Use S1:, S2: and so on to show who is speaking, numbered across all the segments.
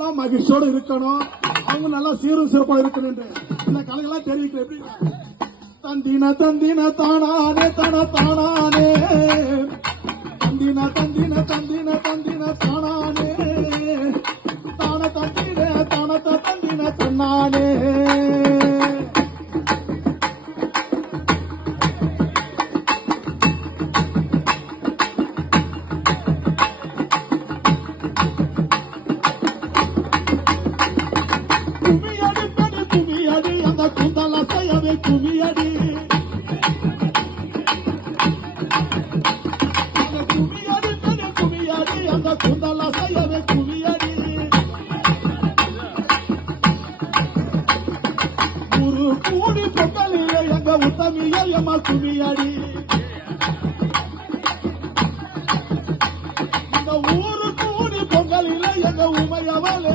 S1: எல்லாம் மகிழ்ச்சியோடு இருக்கணும். அவங்க நல்லா சீரும் சிறப்போடு இருக்கணும் இந்த கலைகள்லாம் தெரிவிக்கிற எப்படி? தந்தின தந்தின தானானே தன தானானே. தந்தின தந்தின தந்தின தந்தின தானானே. தான தந்தின தான தந்தின தன்னானே. கூடி பொங்கலிலே எங்க உத்தமிய எம்மா குமியடி இந்த ஊரு கூடி பொங்கலிலே எங்க உமையவளே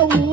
S1: Oh,